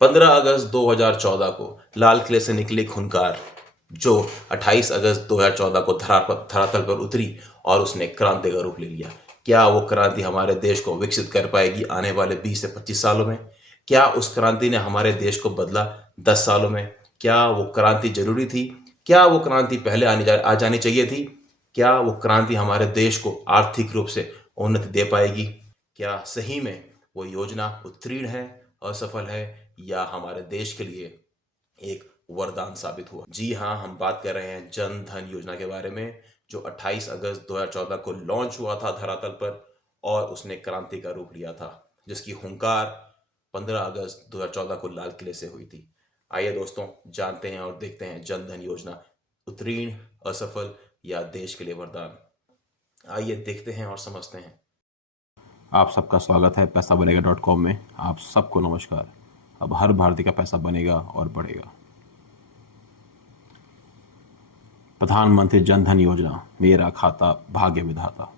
15 अगस्त 2014 को लाल किले से निकली खूंखार, जो 28 अगस्त 2014 को धरातल पर उतरी और उसने क्रांति का रूप ले लिया। क्या वो क्रांति हमारे देश को विकसित कर पाएगी आने वाले 20 से 25 सालों में? क्या उस क्रांति ने हमारे देश को बदला 10 सालों में? क्या वो क्रांति जरूरी थी? क्या वो क्रांति पहले आ जानी चाहिए थी? क्या वो क्रांति हमारे देश को आर्थिक रूप से उन्नति दे पाएगी? क्या सही में वो योजना उत्तीर्ण है, असफल है, या हमारे देश के लिए एक वरदान साबित हुआ? जी हाँ, हम बात कर रहे हैं जन धन योजना के बारे में, जो 28 अगस्त 2014 को लॉन्च हुआ था धरातल पर और उसने क्रांति का रूप लिया था, जिसकी हुंकार 15 अगस्त 2014 को लाल किले से हुई थी। आइए दोस्तों, जानते हैं और देखते हैं जन धन योजना उत्तीर्ण, असफल या देश के लिए वरदान। आइए देखते हैं और समझते हैं। आप सबका स्वागत है पैसाबनेगा.com में। आप सबको नमस्कार। अब हर भारतीय का पैसा बनेगा और बढ़ेगा। प्रधानमंत्री जन धन योजना, मेरा खाता भाग्य विधाता।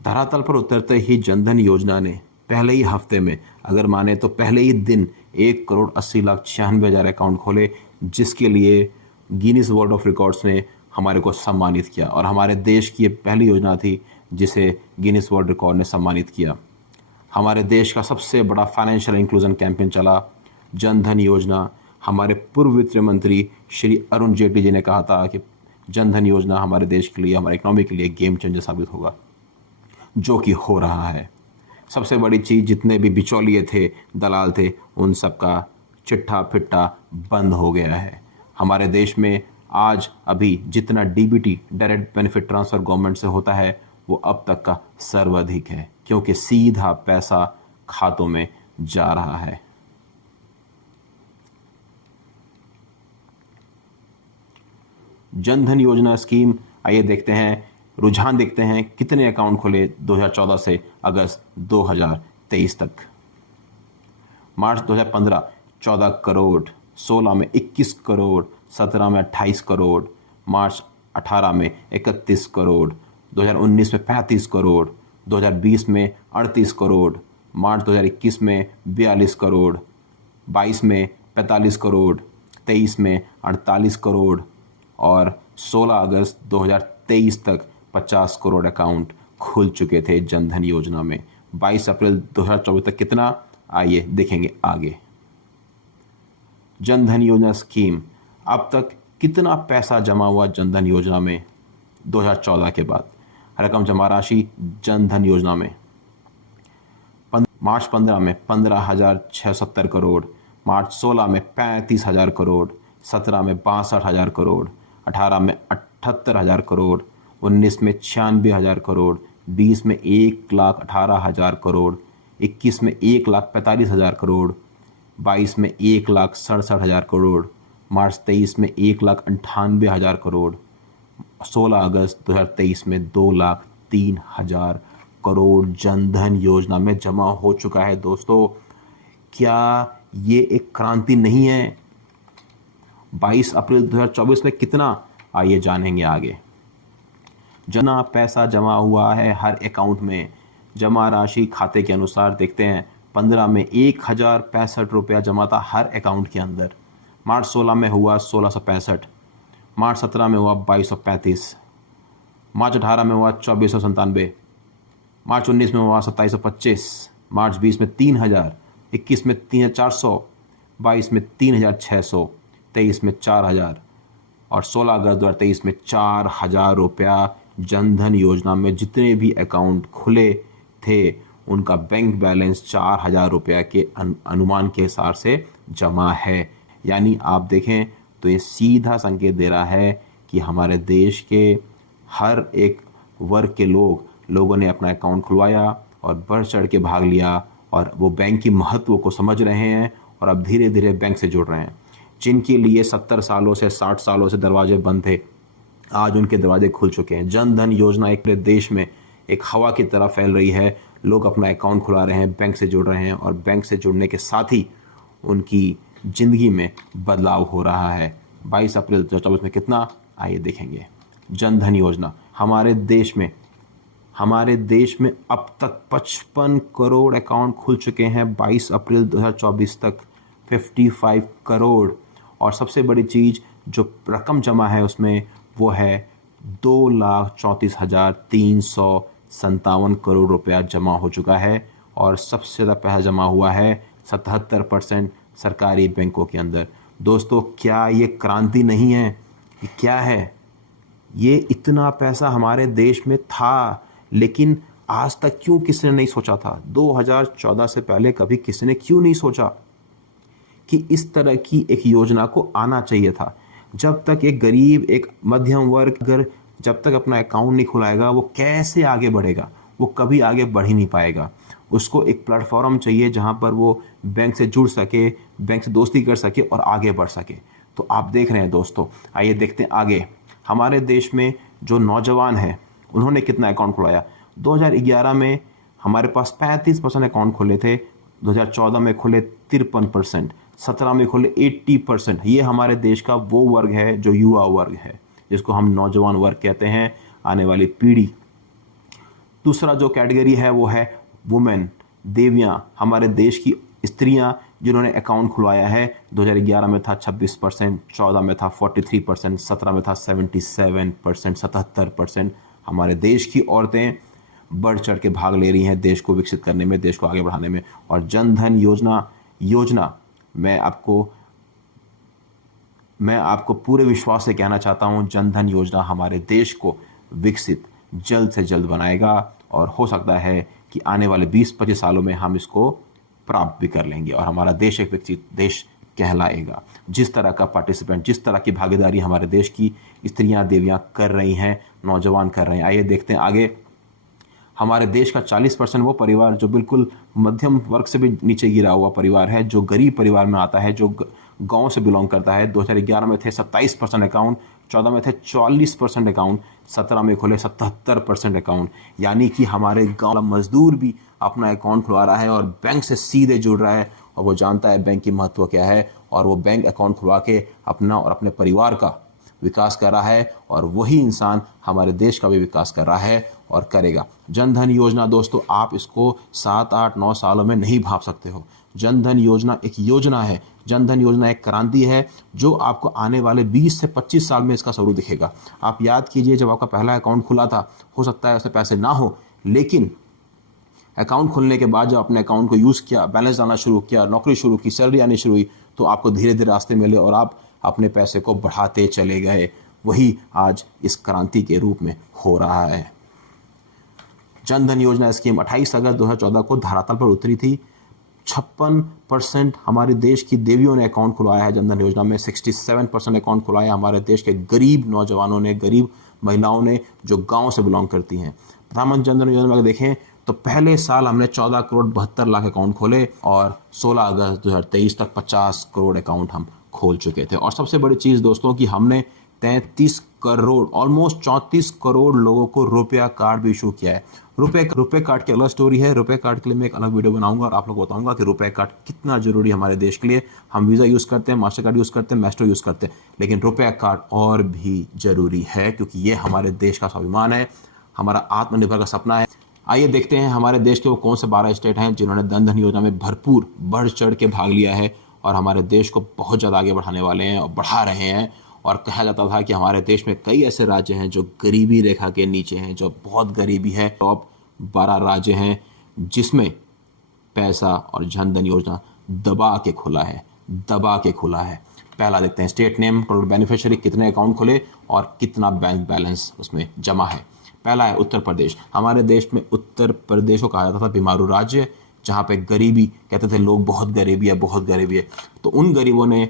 धरातल पर उतरते ही जन धन योजना ने पहले ही हफ्ते में, अगर माने तो पहले ही दिन, 1,80,96,000 अकाउंट खोले, जिसके लिए गिनीज वर्ल्ड ऑफ रिकॉर्ड्स ने हमारे को सम्मानित किया। और हमारे देश की ये पहली योजना थी जिसे गिनीज वर्ल्ड रिकॉर्ड ने सम्मानित किया। हमारे देश का सबसे बड़ा फाइनेंशियल इंक्लूजन कैंपेन चला, जन धन योजना। हमारे पूर्व वित्त मंत्री श्री अरुण जेटली जी ने कहा था कि जन धन योजना हमारे देश के लिए, हमारे इकोनॉमी के लिए गेम चेंजर साबित होगा, जो कि हो रहा है। सबसे बड़ी चीज़, जितने भी बिचौलिए थे, दलाल थे, उन सबका चिट्ठा फिट्टा बंद हो गया है। हमारे देश में आज अभी जितना DBT, direct benefit transfer government से होता है, वो अब तक का सर्वाधिक है, क्योंकि सीधा पैसा खातों में जा रहा है। जन धन योजना स्कीम, आइए देखते हैं, रुझान देखते हैं, कितने अकाउंट खुले 2014 से अगस्त 2023 तक। मार्च 2015 14 करोड़, 16 में 21 करोड़, 17 में 28 करोड़, मार्च 18 में 31 करोड़, 2019 में 35 करोड़, 2020 में 38 करोड़, मार्च 2021 में 42 करोड़, 22 में 45 करोड़, 23 में 48 करोड़ और 16 अगस्त 2023 तक 50 करोड़ अकाउंट खुल चुके थे जन धन योजना में। 22 अप्रैल 2024 तक कितना, आइए देखेंगे आगे। जन धन योजना स्कीम, अब तक कितना पैसा जमा हुआ जन धन योजना में 2014 के बाद? रकम जमा राशि जन धन योजना में मार्च 15 में 15,670 करोड़, मार्च 16 में 35,000 करोड़, 17 में 62,000 करोड़, 18 में 78,000 करोड़, 19 में 96,000 करोड़, 20 में 1,18,000 करोड़, 21 में 1,45,000 करोड़, 22 में 1,67,000 करोड़, मार्च 23 में 1,98,000 करोड़, 16 अगस्त 2023 में 2,03,000 करोड़ जन धन योजना में जमा हो चुका है। दोस्तों, क्या ये एक क्रांति नहीं है? 22 अप्रैल 2024 में कितना, आइए जानेंगे आगे। जना पैसा जमा हुआ है हर अकाउंट में। जमा राशि खाते के अनुसार देखते हैं। 15 में 1,065 रुपया जमा था हर अकाउंट के अंदर। मार्च 16 में हुआ 1,665, मार्च 17 में हुआ 2,235, मार्च 18 में हुआ 2,497, मार्च 19 में हुआ 2,725, मार्च 20 में 3,000, 21 में 3,400, 22 में 3,600, 23 में 4,000 और 16 अगस्त 2023 में 4,000 रुपया जन धन योजना में जितने भी अकाउंट खुले थे, उनका बैंक बैलेंस 4,000 रुपया के अनुमान के हिसाब से जमा है। यानी आप देखें तो ये सीधा संकेत दे रहा है कि हमारे देश के हर एक वर्ग के लोगों ने अपना अकाउंट खुलवाया और बढ़ चढ़ के भाग लिया और वो बैंक की महत्व को समझ रहे हैं और अब धीरे धीरे बैंक से जुड़ रहे हैं। जिनके लिए 70 सालों से 60 सालों से दरवाजे बंद थे, आज उनके दरवाजे खुल चुके हैं। जन धन योजना एक पूरे देश में एक हवा की तरह फैल रही है। लोग अपना अकाउंट खुला रहे हैं, बैंक से जुड़ रहे हैं और बैंक से जुड़ने के साथ ही उनकी ज़िंदगी में बदलाव हो रहा है। 22 अप्रैल 2024 में कितना, आइए देखेंगे। जन धन योजना हमारे देश में हमारे देश में अब तक 55 करोड़ अकाउंट खुल चुके हैं 22 अप्रैल 2024 तक, 55 करोड़। और सबसे बड़ी चीज़ जो रकम जमा है उसमें वो है 2,34,357 करोड़ रुपया जमा हो चुका है। और सबसे ज़्यादा पैसा जमा हुआ है 77% सरकारी बैंकों के अंदर। दोस्तों, क्या ये क्रांति नहीं है? ये क्या है? ये इतना पैसा हमारे देश में था, लेकिन आज तक क्यों किसी ने नहीं सोचा था? 2014 से पहले कभी किसी ने क्यों नहीं सोचा कि इस तरह की एक योजना को आना चाहिए था? जब तक एक गरीब, एक मध्यम वर्ग अगर जब तक अपना अकाउंट नहीं खुलाएगा, वो कैसे आगे बढ़ेगा? वो कभी आगे बढ़ ही नहीं पाएगा। उसको एक प्लेटफॉर्म चाहिए जहाँ पर वो बैंक से जुड़ सके, बैंक से दोस्ती कर सके और आगे बढ़ सके। तो आप देख रहे हैं दोस्तों, आइए देखते हैं आगे। हमारे देश में जो नौजवान हैं उन्होंने कितना अकाउंट खुलाया? 2011 में हमारे पास 35% अकाउंट खुले थे, 2014 में खुले 53%, 17 में खुले 80%। ये हमारे देश का वो वर्ग है जो युवा वर्ग है, जिसको हम नौजवान वर्ग कहते हैं, आने वाली पीढ़ी। दूसरा जो कैटेगरी है वो है वुमेन, देवियाँ, हमारे देश की स्त्रियां जिन्होंने अकाउंट खुलवाया है। 2011 में था 26%, 14 में था 43%, 17 में था 77%, 77%। हमारे देश की औरतें बढ़ चढ़ के भाग ले रही हैं देश को विकसित करने में, देश को आगे बढ़ाने में। और जन धन योजना मैं आपको पूरे विश्वास से कहना चाहता हूं, जन धन योजना हमारे देश को विकसित जल्द से जल्द बनाएगा और हो सकता है कि आने वाले 20-25 सालों में हम इसको प्राप्त भी कर लेंगे और हमारा देश एक विकसित देश कहलाएगा। जिस तरह का पार्टिसिपेंट, जिस तरह की भागीदारी हमारे देश की स्त्रियां, देवियां कर रही हैं, नौजवान कर रहे हैं। आइए देखते हैं आगे। हमारे देश का 40% वो परिवार जो बिल्कुल मध्यम वर्ग से भी नीचे गिरा हुआ परिवार है, जो गरीब परिवार में आता है, जो गांव से बिलोंग करता है। 2011 में थे 27% अकाउंट, 14 में थे 40% अकाउंट, 17 में खुले 77% अकाउंट। यानी कि हमारे गांव का मजदूर भी अपना अकाउंट खुलवा रहा है और बैंक से सीधे जुड़ रहा है और वो जानता है बैंक की महत्व क्या है, और वो बैंक अकाउंट खुलवा के अपना और अपने परिवार का विकास कर रहा है। और वही इंसान हमारे देश का भी विकास कर रहा है और करेगा। जन धन योजना दोस्तों, आप इसको 7, 8, 9 सालों में नहीं भाप सकते हो। जन धन योजना एक योजना है, जन धन योजना एक क्रांति है जो आपको आने वाले 20 से 25 साल में इसका स्वरूप दिखेगा। आप याद कीजिए, जब आपका पहला अकाउंट खुला था, हो सकता है उसमें पैसे ना हो, लेकिन अकाउंट खुलने के बाद जब अपने अकाउंट को यूज़ किया, बैलेंस आना शुरू किया, नौकरी शुरू की, सैलरी आनी शुरू हुई, तो आपको धीरे धीरे रास्ते मिले और आप अपने पैसे को बढ़ाते चले गए। वही आज इस क्रांति के रूप में हो रहा है। जन धन योजना स्कीम 28 अगस्त 2014 को धरातल पर उतरी थी। 56% हमारे देश की देवियों ने अकाउंट खुलवाया है जन धन योजना में। 67% अकाउंट खुलवाया हमारे देश के गरीब नौजवानों ने, गरीब महिलाओं ने, जो गांव से बिलोंग करती हैं। प्रधानमंत्री जन धन योजना में अगर देखें तो पहले साल हमने 14 करोड़ 72 लाख अकाउंट खोले और 16 अगस्त 2023 तक 50 करोड़ अकाउंट हम खोल चुके थे। और सबसे बड़ी चीज़ दोस्तों कि हमने 33 करोड़, ऑलमोस्ट 34 करोड़ लोगों को रुपया कार्ड भी इशू किया है। रुपए कार्ड की अलग स्टोरी है, रुपए कार्ड के लिए मैं एक अलग वीडियो बनाऊंगा और आप लोग बताऊंगा कि रुपए कार्ड कितना जरूरी है हमारे देश के लिए। हम वीज़ा यूज़ करते हैं, मास्टर कार्ड यूज़ करते हैं, मैस्टर यूज़ करते हैं, लेकिन रुपया कार्ड और भी ज़रूरी है क्योंकि ये हमारे देश का स्वाभिमान है, हमारा आत्मनिर्भर का सपना है। आइए देखते हैं हमारे देश के वो कौन से 12 स्टेट हैं जिन्होंने जन धन योजना में भरपूर बढ़ चढ़ के भाग लिया है और हमारे देश को बहुत ज़्यादा आगे बढ़ाने वाले हैं और बढ़ा रहे हैं। और कहा जाता था कि हमारे देश में कई ऐसे राज्य हैं जो गरीबी रेखा के नीचे हैं, जो बहुत गरीबी है। टॉप 12 राज्य हैं जिसमें पैसा और जन धन योजना दबा के खुला है। पहला देखते हैं स्टेट नेम, टोटल बेनिफिशियरी, कितने अकाउंट खुले और कितना बैंक बैलेंस उसमें जमा है। पहला है उत्तर प्रदेश। हमारे देश में उत्तर प्रदेश को कहा जाता था बीमारू राज्य, जहाँ पे गरीबी, कहते थे लोग बहुत गरीबी है। तो उन गरीबों ने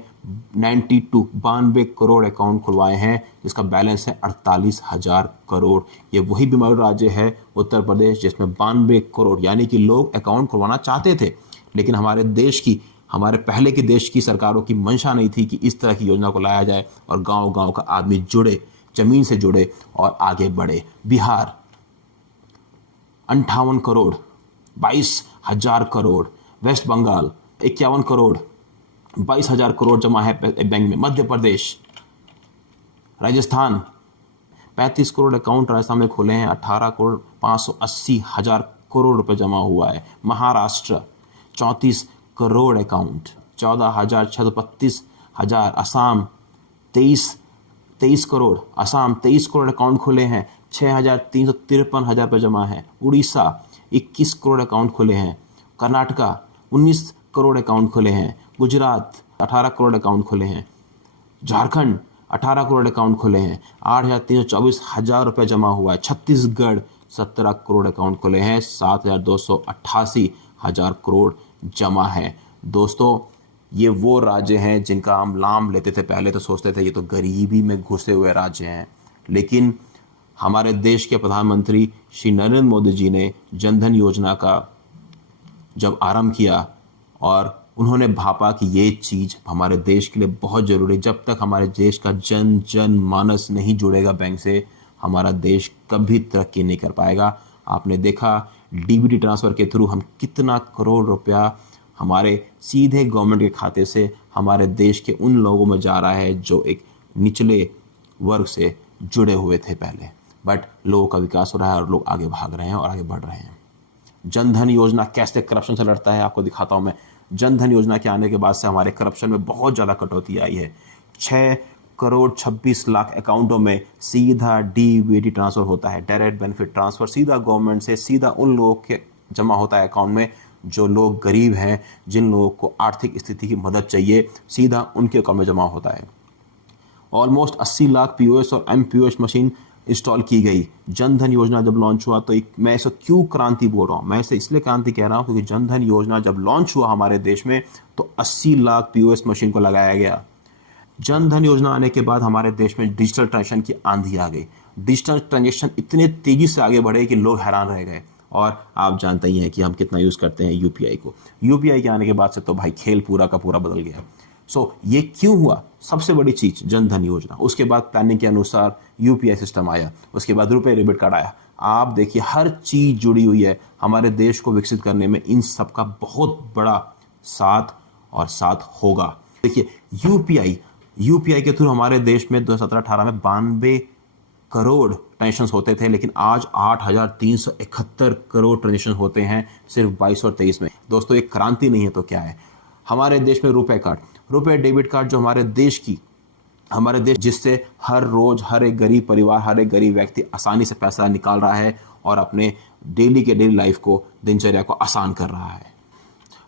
92 करोड़ अकाउंट खुलवाए हैं जिसका बैलेंस है 48,000 करोड़। ये वही बीमारू राज्य है उत्तर प्रदेश जिसमें 92 करोड़, यानी कि लोग अकाउंट खुलवाना चाहते थे, लेकिन हमारे पहले के देश की सरकारों की मंशा नहीं थी कि इस तरह की योजना को लाया जाए और गांव गांव का आदमी जुड़े, जमीन से जुड़े और आगे बढ़े। बिहार 58 करोड़, 22,000 करोड़। वेस्ट बंगाल 51 करोड़, 22,000 करोड़ जमा है बैंक में। मध्य प्रदेश, राजस्थान 35 करोड़ अकाउंट राजस्थान में खुले हैं, 18 करोड़ 580 हजार करोड़ रुपए जमा हुआ है। महाराष्ट्र 34 करोड़ अकाउंट, 14,632 हजार। असम 23 करोड़, असम 23 करोड़ अकाउंट खुले हैं, 6,353 हजार रुपये जमा है। उड़ीसा 21 करोड़ अकाउंट खुले हैं। कर्नाटका 19 करोड़ अकाउंट खुले हैं। गुजरात 18 करोड़ अकाउंट खुले हैं। झारखंड 18 करोड़ अकाउंट खुले हैं, 8,324 हजार रुपये जमा हुआ है। छत्तीसगढ़ 17 करोड़ अकाउंट खुले हैं, 7,288 हजार करोड़ जमा है। दोस्तों, ये वो राज्य हैं जिनका हम नाम लेते थे, पहले तो सोचते थे ये तो गरीबी में घुसे हुए राज्य हैं, लेकिन हमारे देश के प्रधानमंत्री श्री नरेंद्र मोदी जी ने जनधन योजना का जब आरंभ किया और उन्होंने भापा कि ये चीज़ हमारे देश के लिए बहुत ज़रूरी है। जब तक हमारे देश का जन मानस नहीं जुड़ेगा बैंक से, हमारा देश कभी तरक्की नहीं कर पाएगा। आपने देखा डीबीटी ट्रांसफ़र के थ्रू हम कितना करोड़ रुपया हमारे सीधे गवर्नमेंट के खाते से हमारे देश के उन लोगों में जा रहा है जो एक निचले वर्ग से जुड़े हुए थे पहले, बट लोगों का विकास हो रहा है और लोग आगे भाग रहे हैं और आगे बढ़ रहे हैं। जनधन योजना कैसे करप्शन से लड़ता है आपको दिखाता हूँ मैं। जनधन योजना के आने के बाद से हमारे करप्शन में बहुत ज़्यादा कटौती आई है। 6 करोड़ 26 लाख अकाउंटों में सीधा डीबीटी ट्रांसफ़र होता है, डायरेक्ट बेनिफिट ट्रांसफ़र, सीधा गवर्नमेंट से सीधा उन लोगों के जमा होता है अकाउंट में जो लोग गरीब हैं, जिन लोगों को आर्थिक स्थिति की मदद चाहिए, सीधा उनके अकाउंट में जमा होता है। ऑलमोस्ट 80 लाख पीओएस और एमपीओएस मशीन इंस्टॉल की गई। जनधन योजना जब लॉन्च हुआ तो मैं इसे क्यों क्रांति बोल रहा हूँ, मैं इसे इसलिए क्रांति कह रहा हूँ क्योंकि जनधन योजना जब लॉन्च हुआ हमारे देश में तो 80 लाख पीओएस मशीन को लगाया गया। जनधन योजना आने के बाद हमारे देश में डिजिटल ट्रांजेक्शन की आंधी आ गई। डिजिटल ट्रांजेक्शन इतने तेज़ी से आगे बढ़े कि लोग हैरान रह गए। और आप जानते ही हैं कि हम कितना यूज़ करते हैं यूपीआई को। यूपीआई के आने के बाद से तो भाई खेल पूरा का पूरा बदल गया। सो ये क्यों हुआ? सबसे बड़ी चीज़ जनधन योजना, उसके बाद प्लानिंग के अनुसार यूपीआई सिस्टम आया, उसके बाद रुपए डेबिट कार्ड आया। आप देखिए हर चीज़ जुड़ी हुई है हमारे देश को विकसित करने में। इन सब का बहुत बड़ा साथ होगा। देखिए यूपीआई के थ्रू हमारे देश में 2017-18 में 92 करोड़ ट्रांजेक्शन होते थे, लेकिन आज 8,371 करोड़ ट्रांजेक्शन होते हैं सिर्फ 22 और 23 में। दोस्तों, एक क्रांति नहीं है तो क्या है? हमारे देश में रुपए डेबिट कार्ड जो हमारे देश जिससे हर रोज हर एक गरीब परिवार, हर एक गरीब व्यक्ति आसानी से पैसा निकाल रहा है और अपने डेली लाइफ को, दिनचर्या को आसान कर रहा है।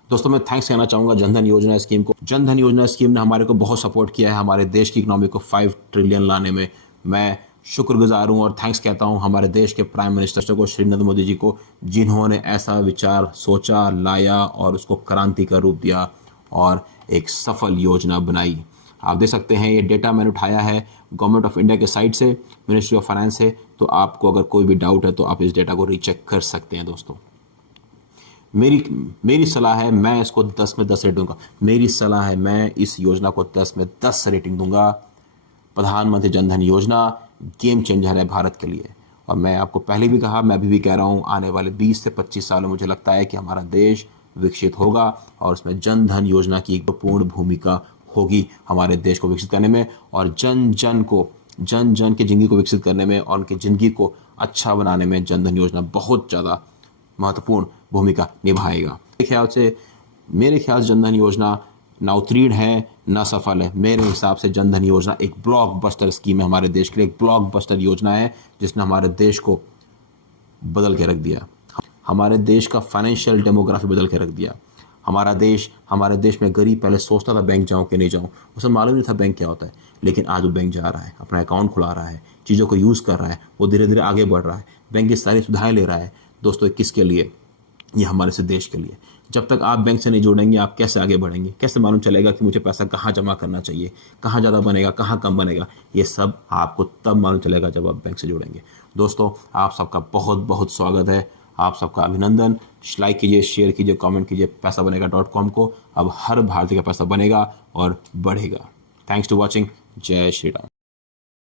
दोस्तों, मैं थैंक्स कहना चाहूँगा जनधन योजना स्कीम को। जनधन योजना स्कीम ने हमारे को बहुत सपोर्ट किया है हमारे देश की इकोनॉमी को 5 ट्रिलियन लाने में। मैं शुक्रगुजार हूँ और थैंक्स कहता हूँ हमारे देश के प्राइम मिनिस्टर को, श्री नरेंद्र मोदी जी को, जिन्होंने ऐसा विचार सोचा, लाया और उसको क्रांति का रूप दिया और एक सफल योजना बनाई। आप देख सकते हैं ये डेटा मैंने उठाया है गवर्नमेंट ऑफ इंडिया के साइट से, मिनिस्ट्री ऑफ फाइनेंस से। तो आपको अगर कोई भी डाउट है तो आप इस डेटा को रीचेक कर सकते हैं। दोस्तों, मेरी सलाह है, मैं इसको 10 में 10 रेट दूंगा। मेरी सलाह है, मैं इस योजना को 10 में 10 रेटिंग दूंगा। प्रधानमंत्री जनधन योजना गेम चेंजर है भारत के लिए। और मैं आपको पहले भी कहा, मैं अभी भी कह रहा हूँ, आने वाले 20 से 25 सालों मुझे लगता है कि हमारा देश विकसित होगा और उसमें जनधन योजना की एक पूर्ण भूमिका होगी हमारे देश को विकसित करने में और जन जन की ज़िंदगी को विकसित करने में और उनकी ज़िंदगी को अच्छा बनाने में जनधन योजना बहुत ज़्यादा महत्वपूर्ण भूमिका निभाएगा। मेरे ख्याल से जनधन योजना ना उत्तीर्ण है ना सफल है। मेरे हिसाब से जनधन योजना एक ब्लॉकबस्टर स्कीम है हमारे देश के लिए, एक ब्लॉकबस्टर योजना है जिसने हमारे देश को बदल के रख दिया। हमारे देश का फाइनेंशियल डेमोग्राफी बदल के रख दिया। हमारे देश में गरीब पहले सोचता था बैंक जाऊं कि नहीं जाऊं, उसे मालूम नहीं था बैंक क्या होता है, लेकिन आज वो बैंक जा रहा है, अपना अकाउंट खुला रहा है, चीज़ों को यूज़ कर रहा है, वो धीरे धीरे आगे बढ़ रहा है, बैंक की सारी सुविधाएं ले रहा है। दोस्तों, किसके लिए? ये हमारे से देश के लिए। जब तक आप बैंक से नहीं जुड़ेंगे आप कैसे आगे बढ़ेंगे? कैसे मालूम चलेगा कि मुझे पैसा कहाँ जमा करना चाहिए, कहाँ ज़्यादा बनेगा, कहाँ कम बनेगा? ये सब आपको तब मालूम चलेगा जब आप बैंक से जुड़ेंगे। दोस्तों, आप सबका बहुत बहुत स्वागत है, आप सबका अभिनंदन। लाइक कीजिए, शेयर कीजिए, कमेंट कीजिए पैसाबनेगा.com को। अब हर भारतीय का पैसा बनेगा और बढ़ेगा। Thanks to watching. जय श्री राम।